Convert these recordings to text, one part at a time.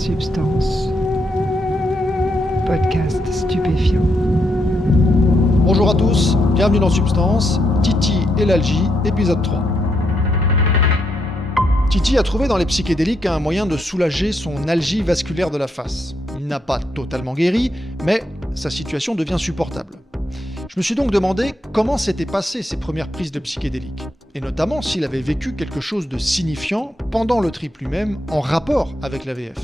Substance. Podcast stupéfiant. Bonjour à tous, bienvenue dans Substance, Titi et l'algie, épisode 3. Titi a trouvé dans les psychédéliques un moyen de soulager son algie vasculaire de la face. Il n'a pas totalement guéri, mais sa situation devient supportable. Je me suis donc demandé comment s'étaient passées ses premières prises de psychédéliques, et notamment s'il avait vécu quelque chose de signifiant pendant le trip lui-même en rapport avec l'AVF.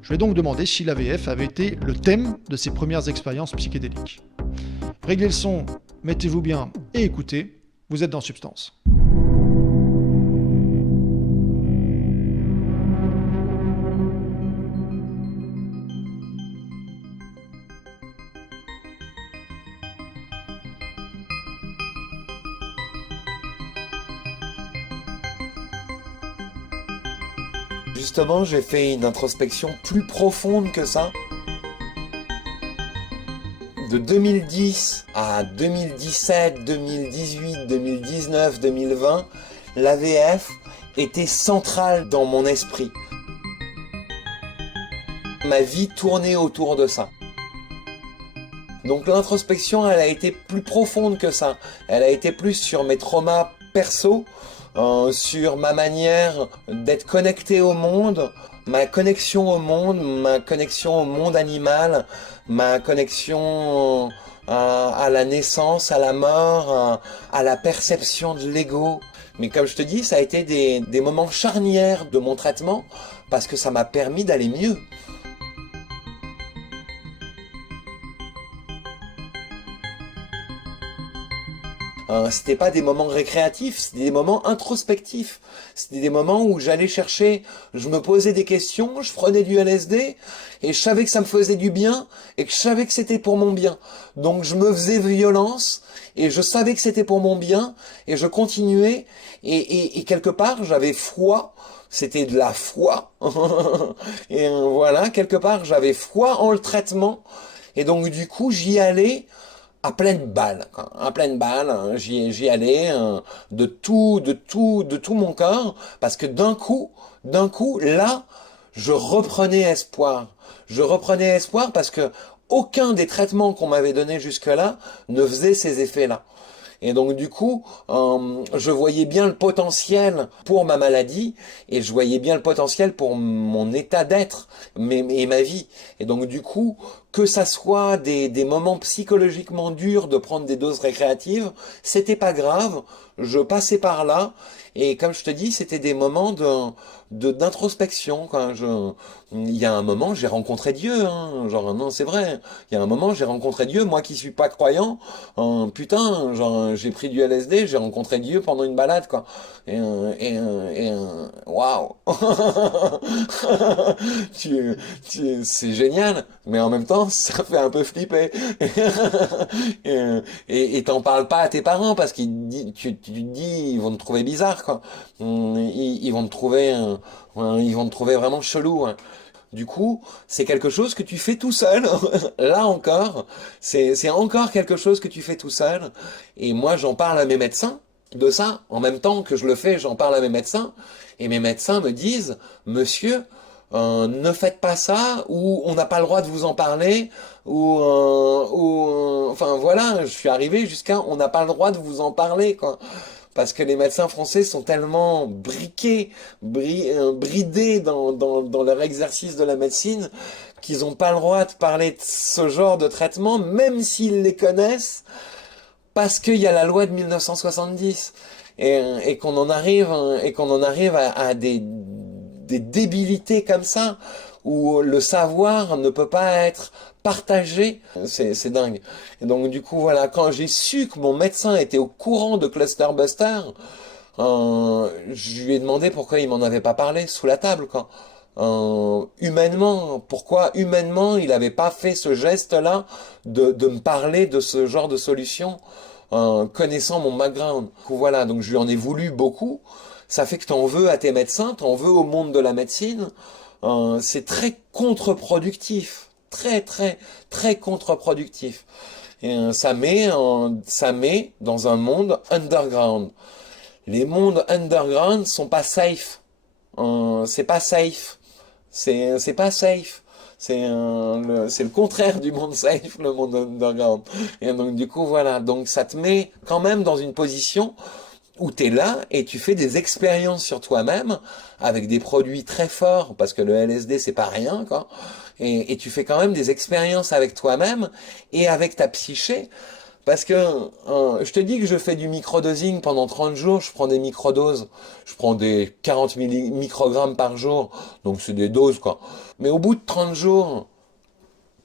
Je lui ai donc demandé si l'AVF avait été le thème de ses premières expériences psychédéliques. Réglez le son, mettez-vous bien et écoutez, vous êtes dans Substance. Justement, j'ai fait une introspection plus profonde que ça. De 2010 à 2017, 2018, 2019, 2020, l'AVF était centrale dans mon esprit. Ma vie tournait autour de ça. Donc l'introspection, elle a été plus profonde que ça. Elle a été plus sur mes traumas perso, sur ma manière d'être connecté au monde, ma connexion au monde animal, ma connexion à la naissance, à la mort, à la perception de l'ego. Mais comme je te dis, ça a été des moments charnières de mon traitement parce que ça m'a permis d'aller mieux. C'était pas des moments récréatifs, c'était des moments introspectifs. C'était des moments où j'allais chercher, je me posais des questions, je prenais du LSD et je savais que ça me faisait du bien et que je savais que c'était pour mon bien. Donc je me faisais violence et je savais que c'était pour mon bien et je continuais et quelque part j'avais foi. C'était de la foi. Et voilà, quelque part j'avais foi en le traitement et donc du coup j'y allais à pleine balle, quoi. À pleine balle, hein, j'y allais de tout mon corps, parce que d'un coup, là, je reprenais espoir. Je reprenais espoir parce que aucun des traitements qu'on m'avait donnés jusque-là ne faisait ces effets-là. Et donc du coup, je voyais bien le potentiel pour ma maladie et je voyais bien le potentiel pour mon état d'être et ma vie. Et donc du coup, que ça soit des moments psychologiquement durs de prendre des doses récréatives, c'était pas grave. Je passais par là et comme je te dis, c'était des moments d'introspection. Quand il y a un moment, j'ai rencontré Dieu. Hein, genre non, c'est vrai. Il y a un moment, j'ai rencontré Dieu. Moi qui suis pas croyant, putain, genre j'ai pris du LSD, j'ai rencontré Dieu pendant une balade, quoi. Waouh. C'est génial, mais en même temps, ça fait un peu flipper. Et t'en parles pas à tes parents parce tu te dis, ils vont te trouver bizarre, quoi. Ils vont te trouver, ils vont te trouver vraiment chelou. Hein. Du coup, c'est quelque chose que tu fais tout seul. Là encore, c'est encore quelque chose que tu fais tout seul. Et moi, j'en parle à mes médecins de ça. En même temps que je le fais, j'en parle à mes médecins. Et mes médecins me disent, monsieur, ne faites pas ça, ou on n'a pas le droit de vous en parler, enfin voilà, je suis arrivé jusqu'à on n'a pas le droit de vous en parler, quoi. Parce que les médecins français sont tellement bridés dans leur exercice de la médecine, qu'ils n'ont pas le droit de parler de ce genre de traitement, même s'ils les connaissent, parce qu'il y a la loi de 1970. Et qu'on en arrive à des débilités comme ça, où le savoir ne peut pas être partagé, c'est dingue. Et donc du coup voilà, quand j'ai su que mon médecin était au courant de Cluster Buster, je lui ai demandé pourquoi il m'en avait pas parlé sous la table, quoi. Humainement, pourquoi humainement il avait pas fait ce geste-là de me parler de ce genre de solution, connaissant mon background. Du coup, voilà, donc je lui en ai voulu beaucoup. Ça fait que t'en veux à tes médecins, t'en veux au monde de la médecine. C'est très contre-productif, très contre-productif. Et ça met dans un monde underground. Les mondes underground sont pas safe. C'est pas safe. C'est pas safe. C'est le contraire du monde safe, le monde underground. Et donc du coup voilà, donc ça te met quand même dans une position où tu es là et tu fais des expériences sur toi-même avec des produits très forts, parce que le LSD c'est pas rien, quoi. Et tu fais quand même des expériences avec toi-même et avec ta psyché. Parce que je te dis que je fais du microdosing pendant 30 jours, je prends des microdoses, je prends des 40 microgrammes par jour, donc c'est des doses, quoi. Mais au bout de 30 jours,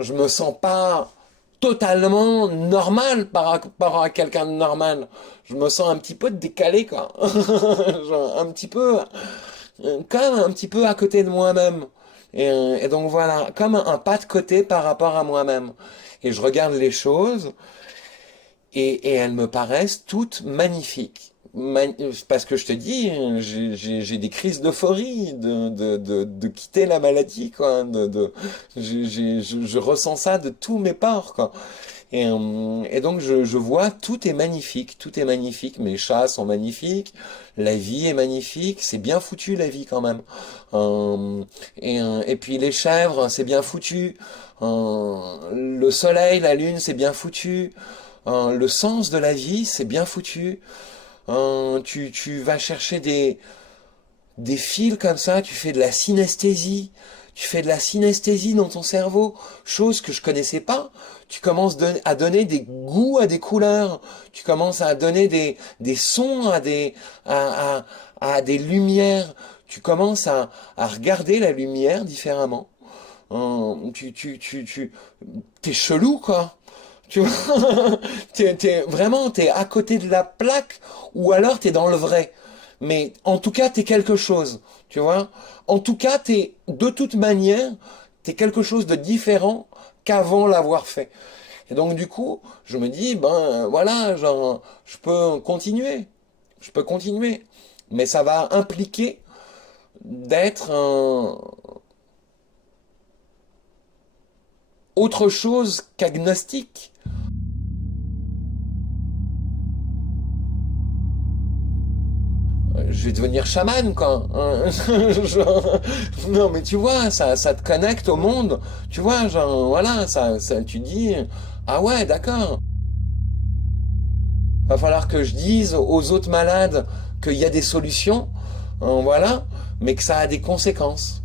je me sens pas totalement normal par rapport à quelqu'un de normal. Je me sens un petit peu décalé, quoi. Genre, un petit peu, comme un petit peu à côté de moi-même. Et donc voilà, comme un pas de côté par rapport à moi-même. Et je regarde les choses, et elles me paraissent toutes magnifiques. Parce que je te dis, j'ai des crises d'euphorie de quitter la maladie, quoi. Je ressens ça de tous mes pores, quoi. Et donc je vois, tout est magnifique, mes chats sont magnifiques, la vie est magnifique, c'est bien foutu la vie quand même. Et puis les chèvres, c'est bien foutu. Le soleil, la lune, c'est bien foutu. Le sens de la vie, c'est bien foutu. Tu vas chercher des fils comme ça, tu fais de la synesthésie. Tu fais de la synesthésie dans ton cerveau, chose que je connaissais pas. Tu commences à donner des goûts à des couleurs. Tu commences à donner des sons à des lumières. Tu commences à regarder la lumière différemment. T'es chelou, quoi. Tu vois, vraiment, t'es à côté de la plaque, ou alors t'es dans le vrai. Mais en tout cas, t'es quelque chose, tu vois. En tout cas, de toute manière, t'es quelque chose de différent qu'avant l'avoir fait. Et donc, du coup, je me dis, ben voilà, genre, je peux continuer. Mais ça va impliquer d'être autre chose qu'agnostique. Je vais devenir chaman, quoi. Genre, non, mais tu vois, ça te connecte au monde. Tu vois, genre, voilà, tu dis, ah ouais, d'accord. Va falloir que je dise aux autres malades qu'il y a des solutions, voilà, mais que ça a des conséquences.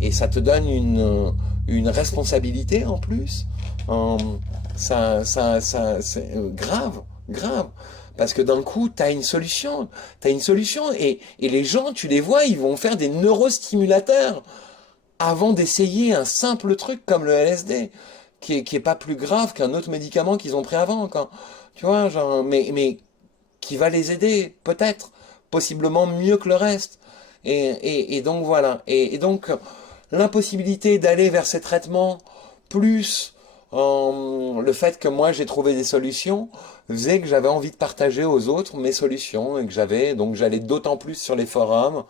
Et ça te donne une responsabilité en plus. C'est grave, grave. Parce que d'un coup, t'as une solution. T'as une solution. Et les gens, tu les vois, ils vont faire des neurostimulateurs avant d'essayer un simple truc comme le LSD, qui est pas plus grave qu'un autre médicament qu'ils ont pris avant, quand, tu vois, genre, mais qui va les aider, peut-être, possiblement mieux que le reste. Et donc voilà. Et donc, l'impossibilité d'aller vers ces traitements, plus le fait que moi j'ai trouvé des solutions, faisait que j'avais envie de partager aux autres mes solutions, et que j'allais d'autant plus sur les forums,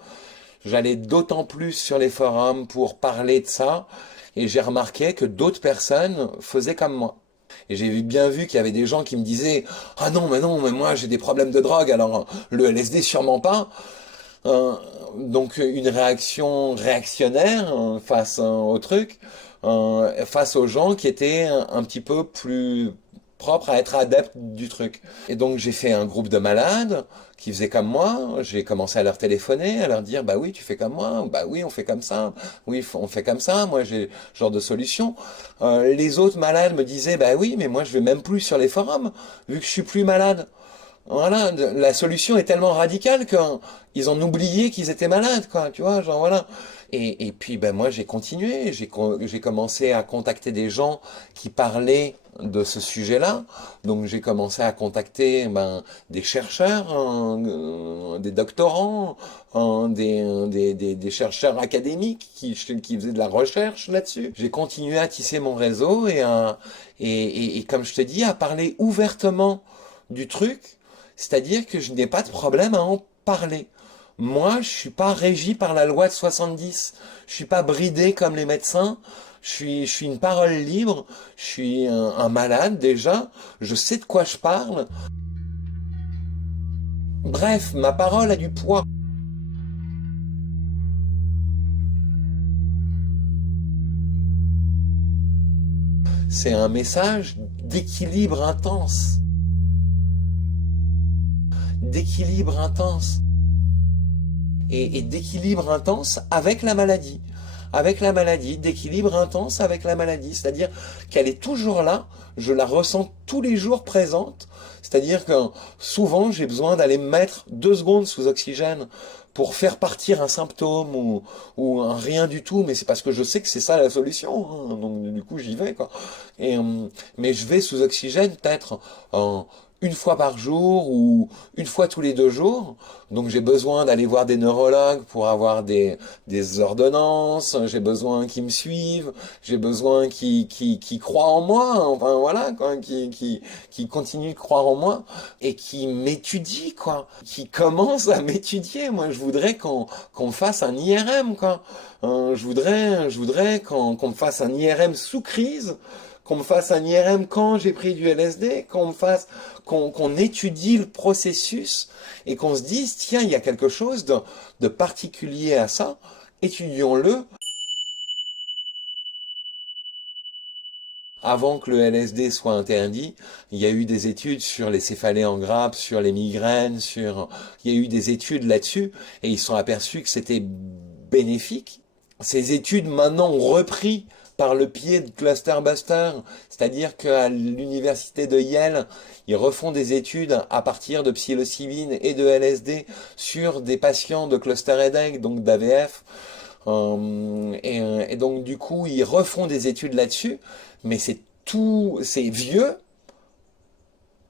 pour parler de ça, et j'ai remarqué que d'autres personnes faisaient comme moi. Et j'ai bien vu qu'il y avait des gens qui me disaient, ah non, mais moi j'ai des problèmes de drogue, alors le LSD sûrement pas. Euh, donc une réaction réactionnaire face au truc, face aux gens qui étaient un petit peu plus propres à être adeptes du truc. Et donc j'ai fait un groupe de malades qui faisaient comme moi, j'ai commencé à leur téléphoner, à leur dire, bah oui, tu fais comme moi, bah oui, on fait comme ça, oui, on fait comme ça, moi j'ai ce genre de solution. Les autres malades me disaient, bah oui, mais moi je vais même plus sur les forums, vu que je suis plus malade. Voilà, la solution est tellement radicale qu'ils ont oublié qu'ils étaient malades, quoi, tu vois, genre voilà. Et puis ben moi j'ai continué, j'ai commencé à contacter des gens qui parlaient de ce sujet-là. Donc j'ai commencé à contacter des chercheurs, des doctorants, des chercheurs académiques qui faisaient de la recherche là-dessus. J'ai continué à tisser mon réseau et comme je te dis, à parler ouvertement du truc. C'est-à-dire que je n'ai pas de problème à en parler. Moi, je suis pas régi par la loi de 70. Je suis pas bridé comme les médecins. Je suis une parole libre. Je suis un malade déjà. Je sais de quoi je parle. Bref, ma parole a du poids. c'est un message d'équilibre intense. D'équilibre intense. Et d'équilibre intense avec la maladie. Avec la maladie, d'équilibre intense avec la maladie. C'est-à-dire qu'elle est toujours là, je la ressens tous les jours présente. C'est-à-dire que souvent, j'ai besoin d'aller me mettre 2 secondes sous oxygène pour faire partir un symptôme ou un rien du tout, mais c'est parce que je sais que c'est ça la solution, hein. Donc du coup j'y vais, quoi. Mais je vais sous oxygène peut-être une fois par jour ou une fois tous les 2 jours. Donc j'ai besoin d'aller voir des neurologues pour avoir des ordonnances, j'ai besoin qu'ils me suivent, j'ai besoin qu'ils croient en moi, enfin voilà, quoi, qui continuent de croire en moi et qui m'étudient, quoi, qui commencent à m'étudier. Moi je voudrais qu'on me fasse un IRM, quoi. Je voudrais qu'on me fasse un IRM sous crise, qu'on me fasse un IRM quand j'ai pris du LSD, qu'on étudie le processus et qu'on se dise, tiens, il y a quelque chose de particulier à ça, étudions-le. Avant que le LSD soit interdit, il y a eu des études sur les céphalées en grappe, sur les migraines, il y a eu des études là-dessus et ils sont aperçus que c'était bénéfique. Ces études maintenant ont repris par le pied de Clusterbuster, c'est-à-dire qu'à l'université de Yale, ils refont des études à partir de psilocybine et de LSD sur des patients de cluster headache, donc d'AVF, et donc du coup, ils refont des études là-dessus, mais c'est vieux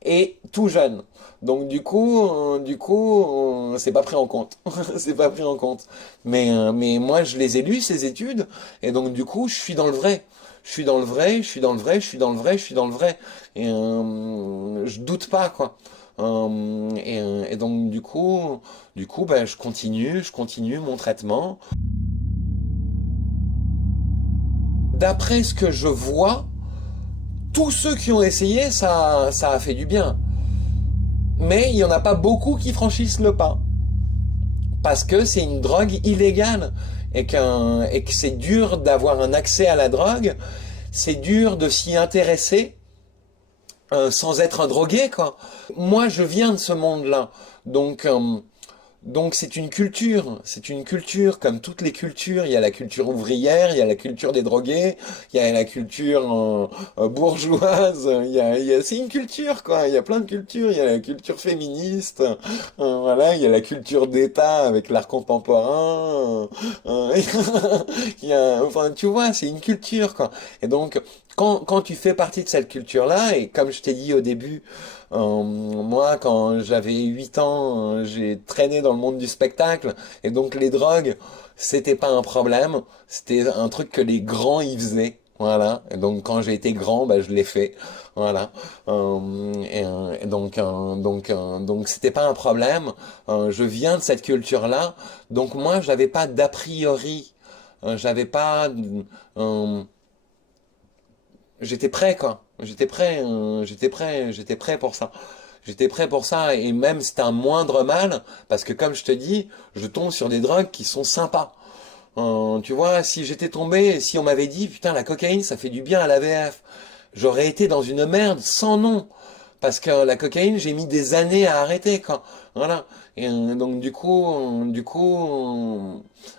et tout jeune. Donc du coup, c'est pas pris en compte. C'est pas pris en compte. Mais moi, je les ai lus, ces études, et donc du coup, je suis dans le vrai. Je suis dans le vrai, je suis dans le vrai, je suis dans le vrai, je suis dans le vrai. Et je doute pas, quoi. Et donc du coup, ben, je continue mon traitement. D'après ce que je vois, tous ceux qui ont essayé, ça a fait du bien. Mais il n'y en a pas beaucoup qui franchissent le pas. Parce que c'est une drogue illégale et que c'est dur d'avoir un accès à la drogue, c'est dur de s'y intéresser sans être un drogué, quoi. Moi, je viens de ce monde-là. Donc c'est une culture comme toutes les cultures. Il y a la culture ouvrière, il y a la culture des drogués, il y a la culture bourgeoise, c'est une culture, quoi. Il y a plein de cultures, il y a la culture féministe, voilà, il y a la culture d'État avec l'art contemporain, enfin tu vois, c'est une culture, quoi. Et donc quand tu fais partie de cette culture-là, et comme je t'ai dit au début, moi, quand j'avais 8 ans, j'ai traîné dans le monde du spectacle, et donc les drogues, c'était pas un problème, c'était un truc que les grands y faisaient, voilà. Et donc quand j'ai été grand, bah, je l'ai fait, voilà. Donc c'était pas un problème. Je viens de cette culture-là, donc moi, j'avais pas d'a priori, j'avais pas, j'étais prêt, quoi. J'étais prêt pour ça. J'étais prêt pour ça, et même c'était un moindre mal, parce que comme je te dis, je tombe sur des drogues qui sont sympas. Tu vois, si on m'avait dit, putain, la cocaïne, ça fait du bien à l'AVF, j'aurais été dans une merde sans nom. Parce que la cocaïne, j'ai mis des années à arrêter, quoi. Voilà. Et donc du coup,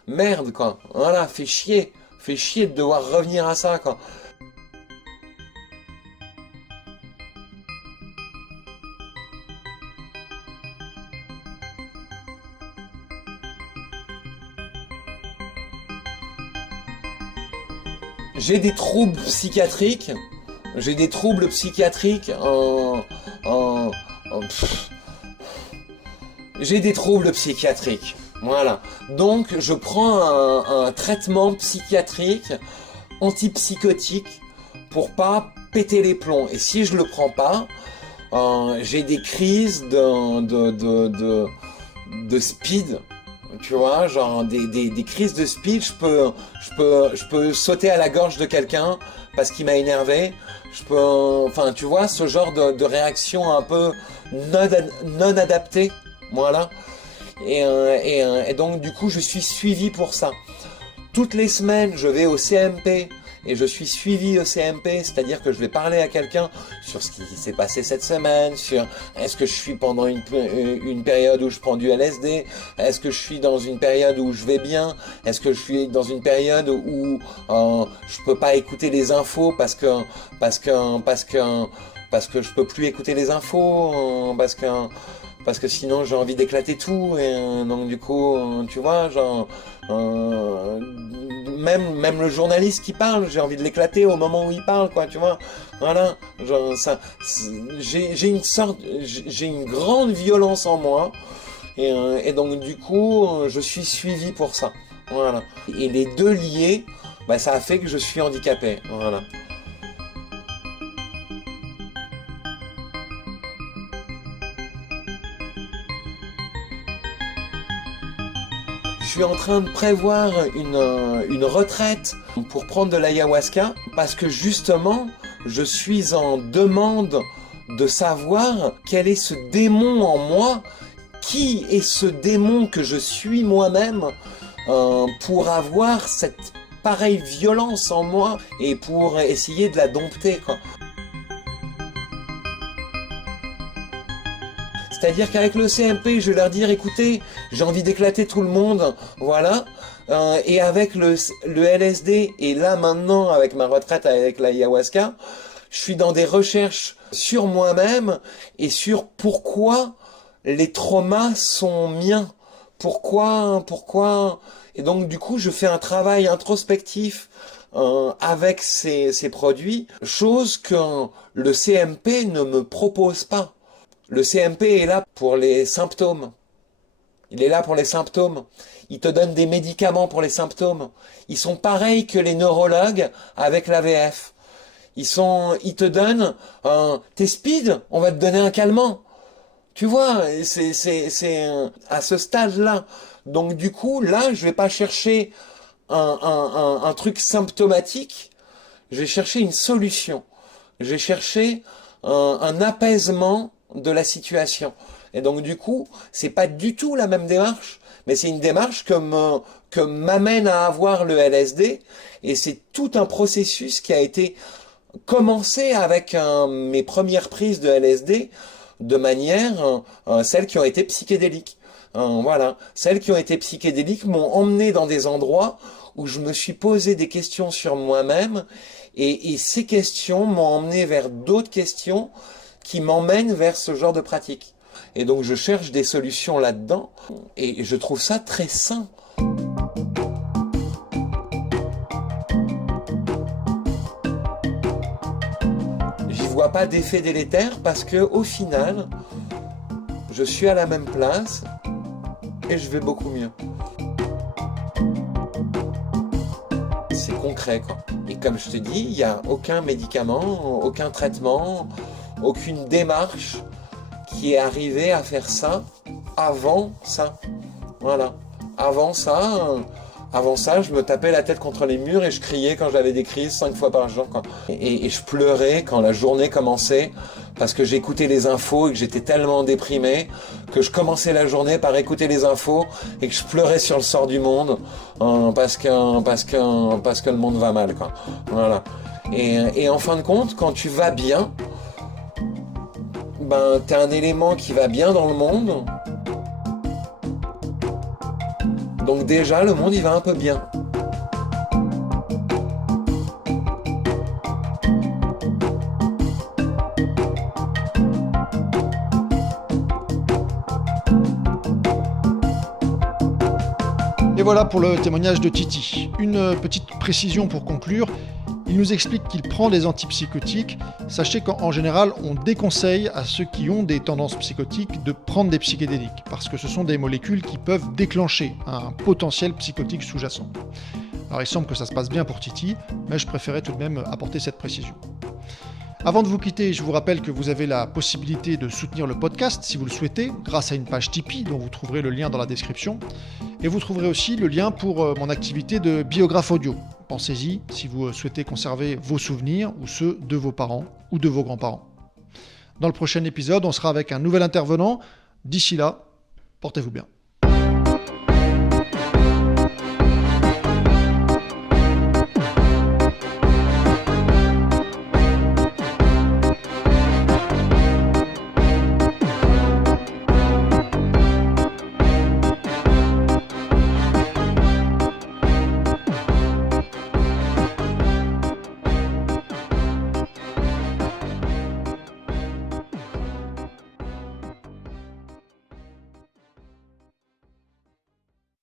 merde, quoi. Voilà, fait chier de devoir revenir à ça, quoi. J'ai des troubles psychiatriques. J'ai des troubles psychiatriques J'ai des troubles psychiatriques. Voilà. Donc, je prends un traitement psychiatrique antipsychotique pour pas péter les plombs. Et si je le prends pas, j'ai des crises de speed. Tu vois, genre des crises de speed, je peux sauter à la gorge de quelqu'un parce qu'il m'a énervé. Enfin, tu vois, ce genre de réaction un peu non adaptée, voilà. Et donc du coup, je suis suivi pour ça. Toutes les semaines, je vais au CMP et je suis suivi au CMP, c'est-à-dire que je vais parler à quelqu'un sur ce qui s'est passé cette semaine, sur est-ce que je suis pendant une période où je prends du LSD, est-ce que je suis dans une période où je vais bien, est-ce que je suis dans une période où je peux pas écouter les infos parce que je peux plus écouter les infos, parce que sinon j'ai envie d'éclater tout, et donc du coup, tu vois, genre, même le journaliste qui parle, j'ai envie de l'éclater au moment où il parle, quoi, tu vois, voilà, genre, ça, j'ai une grande violence en moi, et donc du coup, je suis suivi pour ça, voilà, et les deux liés, bah, ça a fait que je suis handicapé, voilà. Je suis en train de prévoir une retraite pour prendre de l'ayahuasca parce que justement, je suis en demande de savoir quel est ce démon en moi, qui est ce démon que je suis moi-même pour avoir cette pareille violence en moi et pour essayer de la dompter, quoi. C'est-à-dire qu'avec le CMP, je vais leur dire, écoutez, j'ai envie d'éclater tout le monde, voilà. Et avec le LSD, et là maintenant, avec ma retraite avec l'ayahuasca, je suis dans des recherches sur moi-même et sur pourquoi les traumas sont miens. Pourquoi. Et donc du coup, je fais un travail introspectif avec ces produits, chose que le CMP ne me propose pas. Le CMP est là pour les symptômes. Il est là pour les symptômes. Il te donne des médicaments pour les symptômes. Ils sont pareils que les neurologues avec l'AVF. Ils te donnent t'es speed, on va te donner un calmant. Tu vois, c'est à ce stade-là. Donc du coup, là, je vais pas chercher un truc symptomatique. Je vais chercher une solution. Je vais chercher un apaisement de la situation. Et donc du coup, c'est pas du tout la même démarche, mais c'est une démarche que m'amène à avoir le LSD, et c'est tout un processus qui a été commencé avec mes premières prises de LSD, de manière celles qui ont été psychédéliques. Voilà, celles qui ont été psychédéliques m'ont emmené dans des endroits où je me suis posé des questions sur moi-même, et ces questions m'ont emmené vers d'autres questions qui m'emmènent vers ce genre de pratique. Et donc je cherche des solutions là-dedans, et je trouve ça très sain. J'y vois pas d'effet délétère parce que au final, je suis à la même place et je vais beaucoup mieux. C'est concret, quoi. Et comme je te dis, il n'y a aucun médicament, aucun traitement, aucune démarche qui est arrivée à faire ça avant ça. Voilà. Avant ça, je me tapais la tête contre les murs et je criais quand j'avais des crises 5 fois par jour, quoi. Et je pleurais quand la journée commençait parce que j'écoutais les infos et que j'étais tellement déprimé que je commençais la journée par écouter les infos et que je pleurais sur le sort du monde parce que le monde va mal, quoi. Voilà. Et en fin de compte, quand tu vas bien, ben t'es un élément qui va bien dans le monde. Donc déjà, le monde, il va un peu bien. Et voilà pour le témoignage de Titi. Une petite précision pour conclure. Il nous explique qu'il prend des antipsychotiques. Sachez qu'en général, on déconseille à ceux qui ont des tendances psychotiques de prendre des psychédéliques, parce que ce sont des molécules qui peuvent déclencher un potentiel psychotique sous-jacent. Alors il semble que ça se passe bien pour Titi, mais je préférais tout de même apporter cette précision. Avant de vous quitter, je vous rappelle que vous avez la possibilité de soutenir le podcast si vous le souhaitez, grâce à une page Tipeee dont vous trouverez le lien dans la description. Et vous trouverez aussi le lien pour mon activité de biographe audio. Pensez-y si vous souhaitez conserver vos souvenirs ou ceux de vos parents ou de vos grands-parents. Dans le prochain épisode, on sera avec un nouvel intervenant. D'ici là, portez-vous bien.